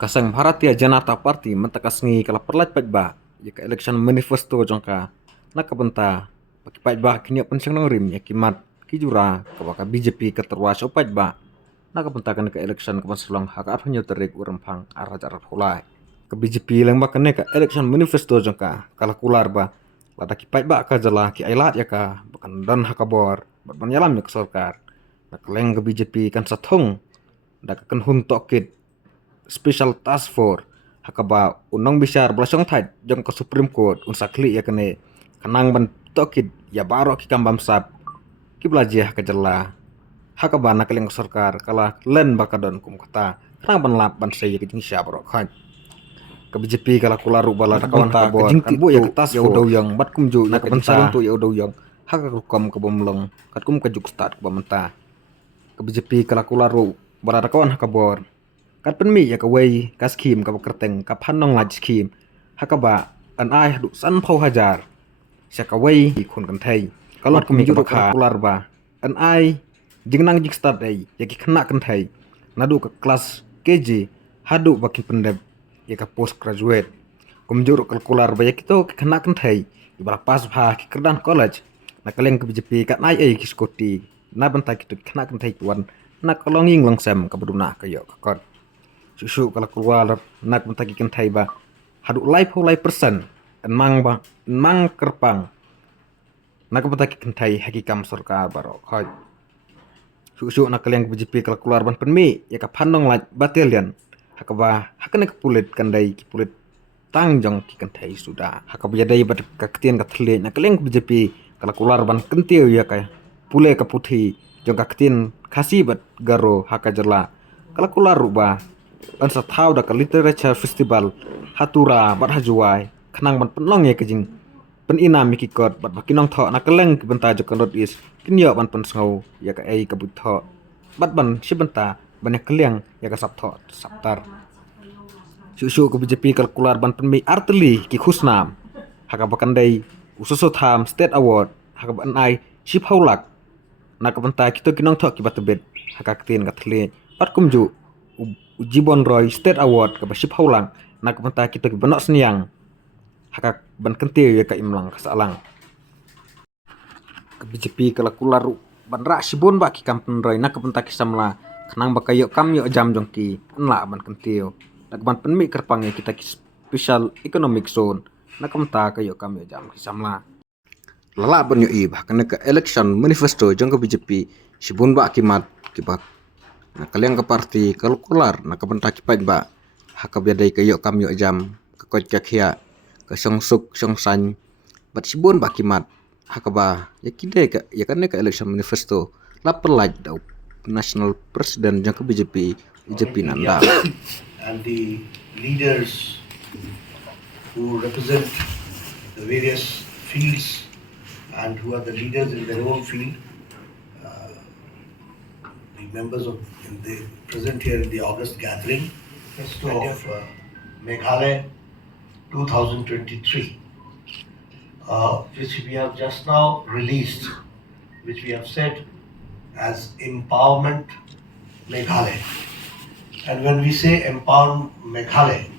Kasang Bharatiya Janata Party mentakasngi kala perlat pajba jika election manifesto jongka nakabenta paki pajba kini pensang nongrim ya kimat kijura kawaka BJP keterwas pajba nakabenta kan ke election kemaslang hak arhanyo terik urempang araj arab hulai ke BJP lang bakane ke election manifesto jongka kala kular ba lada ki pajba ka jala ki ailat ya ka bakan dan hakabor ban yalam ya ke sarkar nakleng ke BJP kan sathung dak kynhun tohkit Special Task Force hakaba nongbishar belasong thai jong ke Supreme Court unsa khlieh ya kene kanang ban tohkit ya baro ki kam bamsap ki belajah ke jela hakaba nakaleng sarkar kala len bakadon kum kata kanang ban lap ban sei ki jingsia baro khan ke BJP kala kularu bala kawan ka bor kan bu ya ke task force do yang bat kum ju ya ke bensalon tu ya do yang haka kom ke bomlong kat kum ke juk start ke bamenta ke BJP kala kularu bala kawan ka bor kat penmi ya kawai kas kim ka kerteng ka phanong laj kim hakaba an ai du san phau hajar sia kawai khun kan thai kalot kum juru ka kular ba an ai jingnang jik start ai ya ki khna kan thai nadu ka kelas KG hadu bakin pendep ya ka post graduate kum juru ka kular ba ya kito ki khna kan thai ibara pas bha ki kerdan college na kaleng ke BJP ka nai ai ki skoti na banta ki khna kan thai tuan na kalonging langsam ka buduna ka yo ka kot susu kalau keluar nak mentagi kentai ba hadu lai persen mang ba mang kerpang nak mentagi kentai hakikam sarkar baro khoi susu nak kalian BJP kalau keluar ban penmi ya ka phandong laj batalion hakaba hakane ke pulit kandai ki pulit tangjong ki kentai sudah hakaba yadai bat ka ketien ka thle nak kalian BJP kalau keluar ban kentiu ya ka pule ka puthi jong ka ketien khasi bat garo hakajerla kalau keluar ba ansa thau da ka literature festival hatura bat hajuai khnang ban penlong ye kejing pen ina miki kot bat bakinong tho na keleng ki benta jo kanot is kinyo ban pen sngau ya ka ei ka but tho bat ban sibenta ban ya keleng ya ka sap tho saptar susu ko BJP kalkular ban pen mi artli ki khusnam haka bakandai ususo tham state award haka ban ai ship haulak na ka benta kito kinong tho ki batbet haka ktin ka thle pat kumju Jibon Roy State Award ke Basip Haulang nak benta kita ke benok seniang hakak ban kentil ya ka imlang kasalang ke BJP kala kularu ban ra sibon ba ki kampen Roy nak benta ki samla kenang ba kayo kam yo jam jongki enla ban kentil nak ban penmi kerpang ya kita ki special economic zone nak benta kayo kam yo jam ki samla lala ban yo i ba kana ke election manifesto jong ke BJP sibon ba kimat ki ba na kalian ke parti kalkular na kabenta kipat ba hakab yadai kayo kam yo jam ke kot kakhia ke songsuk songsan bat sibon ba kimat hakaba ya kide ka ya kan ke election manifesto lapel laj dau national president jang ke BJP nanda and the leaders who represent the various fields and who are the leaders in their own field, members of the present here in the August gathering of Meghalaya 2023, which we have just now released, which we have said as Empowerment Meghalaya. And when we say Empower Meghalaya,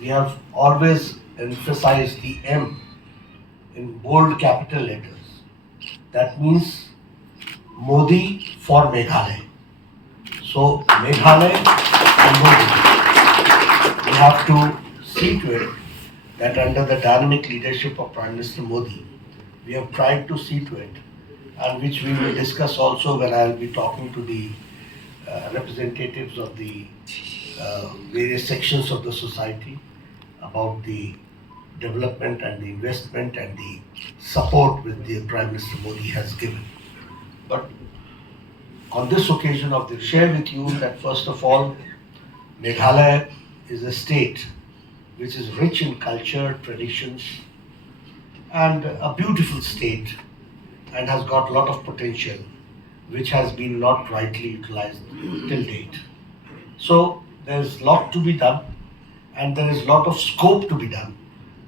we have always emphasized the M in bold capital letters. That means Modi for Meghalaya. So Meghalaya and Modi. We have to see to it that under the dynamic leadership of Prime Minister Modi, we have tried to see to it, and which we will discuss also when I will be talking to the representatives of the various sections of the society about the development and the investment and the support which the Prime Minister Modi has given. But on this occasion, I will share with you that first of all, Meghalaya is a state which is rich in culture, traditions, and a beautiful state, and has got a lot of potential, which has been not rightly utilized till date. So there is a lot to be done, and there is a lot of scope to be done,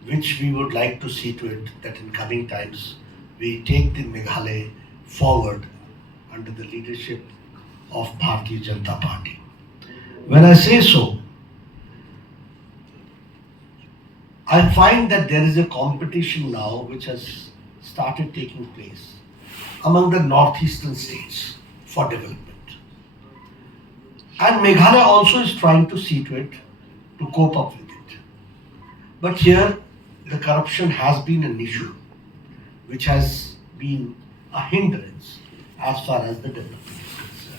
which we would like to see to it that in coming times we take the Meghalaya forward under the leadership of Bharatiya Janata Party. When I say so, I find that there is a competition now which has started taking place among the northeastern states for development. And Meghalaya also is trying to see to it to cope up with it. But here, the corruption has been an issue which has been a hindrance as far as the development is concerned.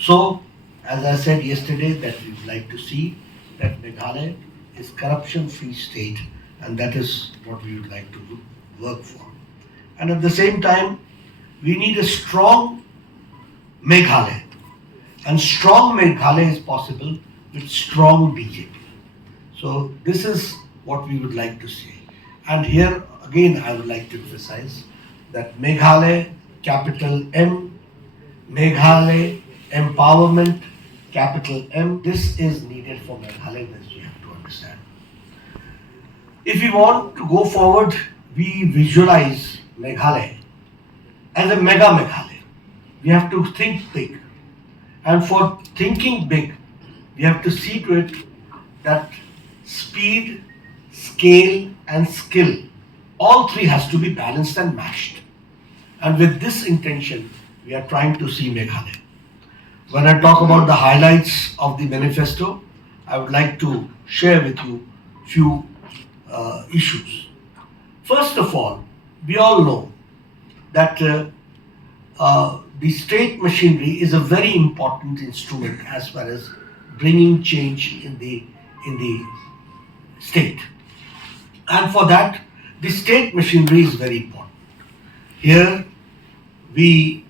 So, as I said yesterday, that we would like to see that Meghalaya is corruption-free state, and that is what we would like to work for. And at the same time, we need a strong Meghalaya. And strong Meghalaya is possible with strong BJP. So this is what we would like to see. And here again I would like to emphasize that Meghalaya, capital M, Meghalaya empowerment, capital M, this is needed for Meghalaya, as we have to understand. If we want to go forward, we visualize Meghalaya as a mega Meghalaya. We have to think big. And for thinking big, we have to see to it that speed, scale, and skill, all three has to be balanced and matched. And with this intention, we are trying to see Meghalaya. When I talk about the highlights of the manifesto, I would like to share with you few issues. First of all, we all know that the state machinery is a very important instrument as far as bringing change in the state. And for that, the state machinery is very important. Here, we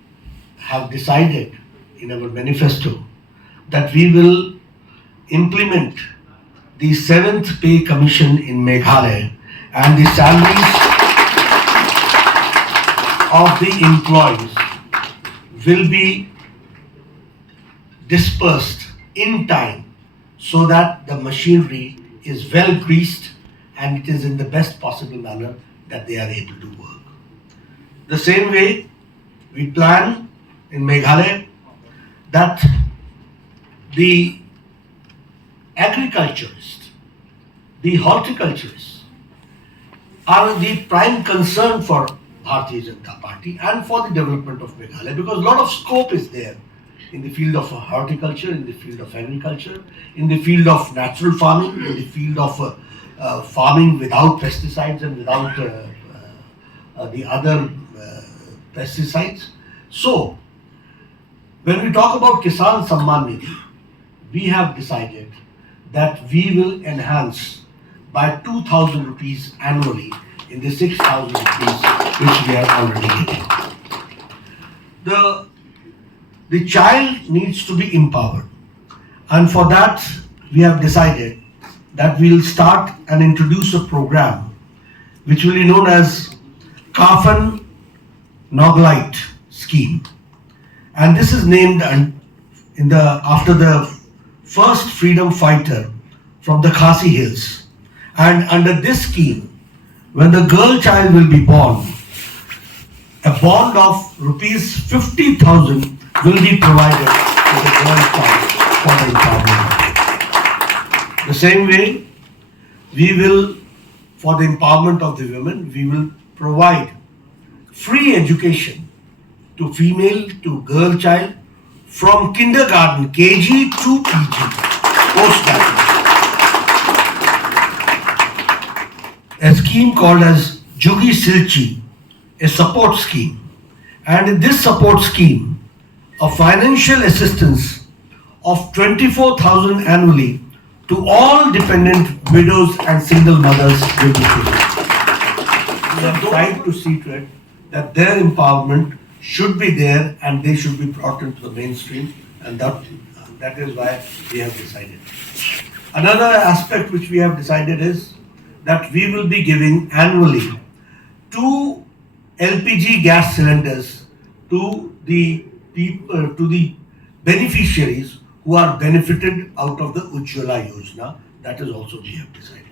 have decided in our manifesto that we will implement the 7th Pay Commission in Meghalaya, and the salaries of the employees will be dispersed in time so that the machinery is well greased and it is in the best possible manner that they are able to work. The same way, we plan in Meghalaya that the agriculturists, the horticulturists are the prime concern for Bharatiya Janata Party and for the development of Meghalaya, because a lot of scope is there in the field of horticulture, in the field of agriculture, in the field of natural farming, in the field of farming without pesticides and without the other pesticides. So, when we talk about Kisan Samman Nidhi, we have decided that we will enhance by 2,000 rupees annually in the 6,000 rupees which we are already getting. The child needs to be empowered, and for that we have decided that we will start and introduce a program which will be known as Kafan Noglite scheme, and this is named after the first freedom fighter from the Khasi Hills. And under this scheme, when the girl child will be born, a bond of rupees 50,000 will be provided to the girl child for the empowerment. The same way, we will, for the empowerment of the women, we will provide free education to female, to girl child, from kindergarten, KG to PG, postgraduate. A scheme called as Jugi Silchi, a support scheme. And in this support scheme, a financial assistance of 24,000 annually to all dependent widows and single mothers will be given. We are trying to see to it that their empowerment should be there and they should be brought into the mainstream, and that is why we have decided. Another aspect which we have decided is that we will be giving annually 2 LPG gas cylinders to the people, to the beneficiaries who are benefited out of the Ujjwala Yojana. That is also we have decided.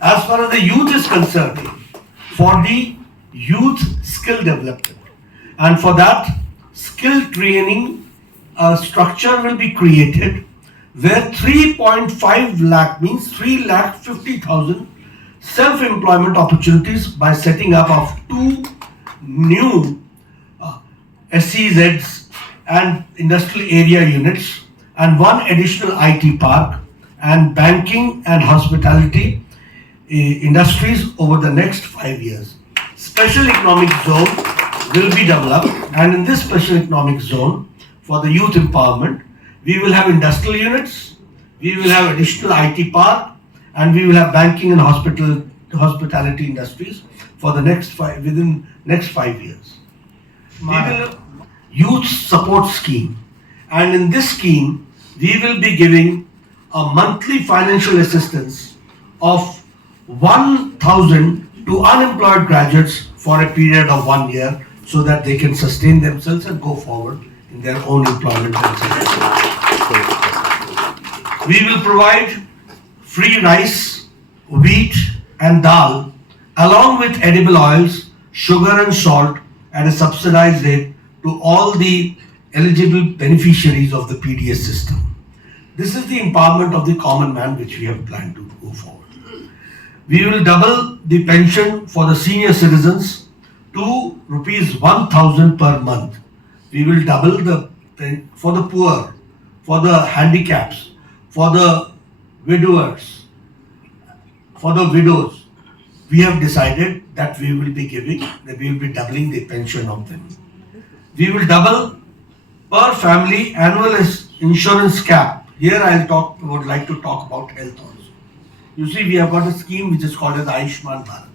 As far as the youth is concerned, for the youth skill development, and for that skill training, a structure will be created where 3.5 lakh means 3,50,000 self-employment opportunities by setting up of two new SEZs and industrial area units and one additional IT park and banking and hospitality industries over the next 5 years. Special economic zone will be developed, and in this special economic zone for the youth empowerment, we will have industrial units, we will have additional IT park, and we will have banking and hospitality industries for the within next 5 years. We will youth support scheme, and in this scheme we will be giving a monthly financial assistance of 1,000 to unemployed graduates for a period of 1 year so that they can sustain themselves and go forward in their own employment and sector. We will provide free rice, wheat and dal along with edible oils, sugar and salt at a subsidized rate to all the eligible beneficiaries of the PDS system. This is the empowerment of the common man which we have planned to go forward. We will double the pension for the senior citizens to rupees 1,000 per month. We will double for the poor, for the handicaps, for the widowers, for the widows. We have decided that we will be doubling the pension of them. We will double per family annual insurance cap. Here would like to talk about health also. You see, we have got a scheme which is called as Ayushman Bharat.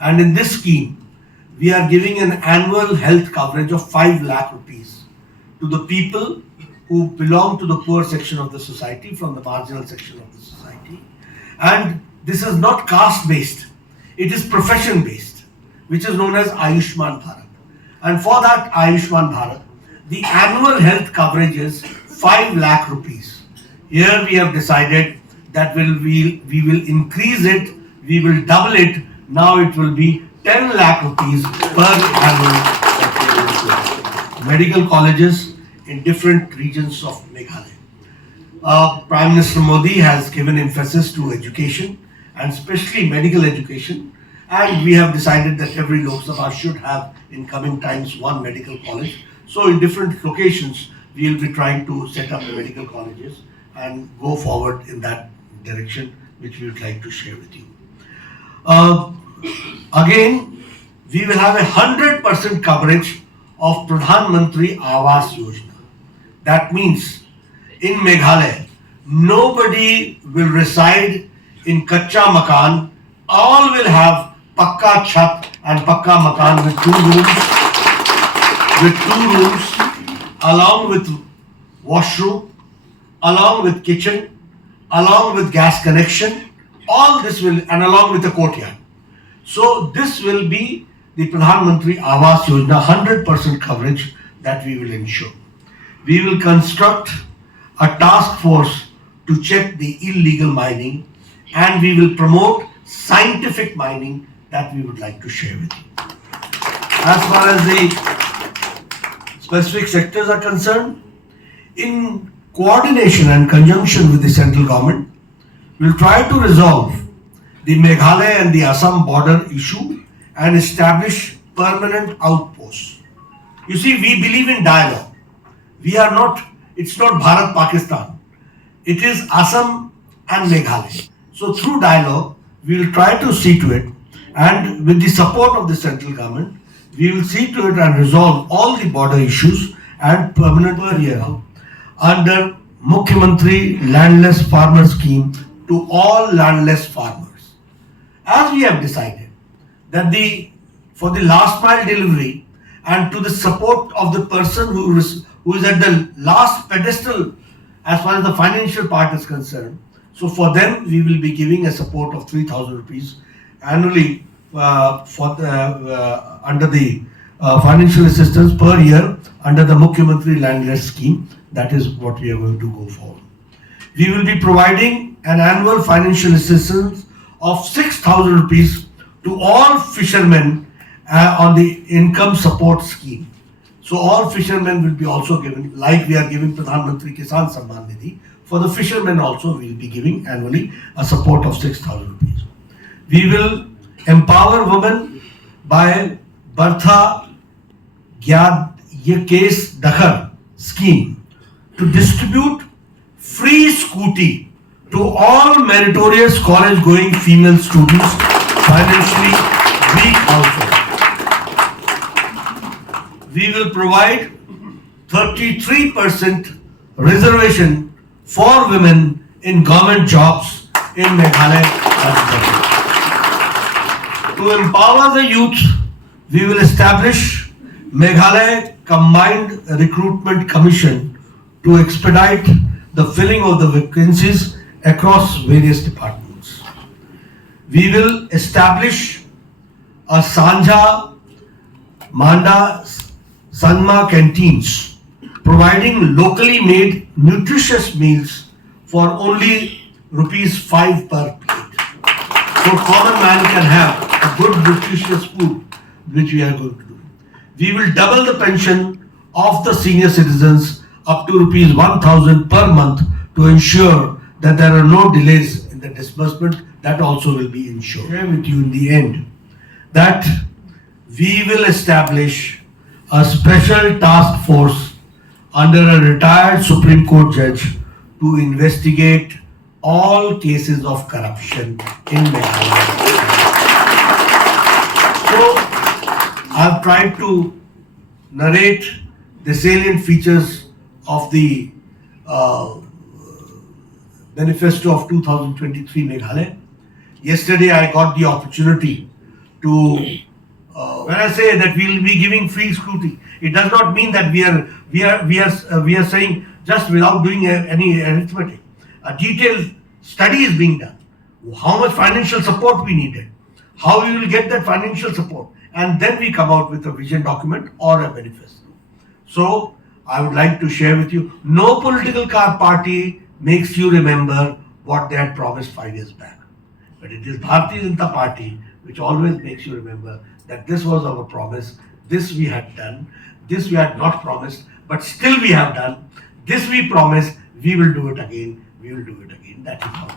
And in this scheme, we are giving an annual health coverage of 5 lakh rupees to the people who belong to the poor section of the society, from the marginal section of the society. And this is not caste based, it is profession based, which is known as Ayushman Bharat. And for that Ayushman Bharat, the annual health coverage is 5 lakh rupees. Here we have decided that we will increase it, we will double it. Now it will be 10 lakh rupees per annum. Medical colleges in different regions of Meghalaya. Prime Minister Modi has given emphasis to education and especially medical education, and we have decided that every Lok Sabha should have in coming times one medical college. So in different locations we will be trying to set up medical colleges and go forward in that direction, which we would like to share with you. Again, we will have 100% coverage of Pradhan Mantri Awas Yojana. That means in Meghalaya, nobody will reside in Kacha Makan. All will have Pakka Chhat and Pakka Makan with two rooms, along with washroom, along with kitchen, along with gas connection. All this will, and along with the courtyard. So this will be the Pradhan Mantri Awas Yojana 100% coverage that we will ensure. We will construct a task force to check the illegal mining, and we will promote scientific mining that we would like to share with you. As far as the specific sectors are concerned, in coordination and conjunction with the central government, we will try to resolve the Meghalaya and the Assam border issue and establish permanent outposts. You see, we believe in dialogue. It's not Bharat Pakistan. It is Assam and Meghalaya. So through dialogue, we will try to see to it, and with the support of the central government, we will see to it and resolve all the border issues and permanent area under Mukhyamantri Landless Farmer Scheme to all landless farmers. As we have decided that for the last mile delivery and to the support of the person who is at the last pedestal as far as the financial part is concerned, so for them we will be giving a support of 3,000 rupees annually under the financial assistance per year under the Mukhyamantri Landless Scheme. That is what we are going to go for. We will be providing an annual financial assistance of 6,000 rupees to all fishermen on the income support scheme. So all fishermen will be also given, like we are giving Pradhan Mantri Kisan Samman Nidhi, For the fishermen also, we will be giving annually a support of 6,000 rupees. We will empower women by Bartha Gyad Yekes Dakhar scheme to distribute free scooty to all meritorious college-going female students, financially weak households. We will provide 33% reservation for women in government jobs in Meghalaya. To empower the youth, we will establish Meghalaya Combined Recruitment Commission to expedite the filling of the vacancies across various departments. We will establish a Sanja Manda Sanma canteens, providing locally made nutritious meals for only ₹5 per plate. So common man can have a good nutritious food, which we are going to do. We will double the pension of the senior citizens up to ₹1,000 per month to ensure that there are no delays in the disbursement. That also will be ensured. Share with you in the end that we will establish a special task force under a retired Supreme Court judge to investigate all cases of corruption in Meghalaya. So, I've tried to narrate the salient features of the Manifesto of 2023 Meghalaya. Yesterday, I got the opportunity to. When I say that we will be giving free scrutiny, it does not mean that we are saying just without doing any arithmetic. A detailed study is being done. How much financial support we needed, how we will get that financial support, and then we come out with a vision document or a manifesto. So I would like to share with you, no political party makes you remember what they had promised 5 years back. But it is Bharatiya Janata Party which always makes you remember that this was our promise, this we had done, this we had not promised, but still we have done, this we promised, we will do it again, we will do it again. That is how.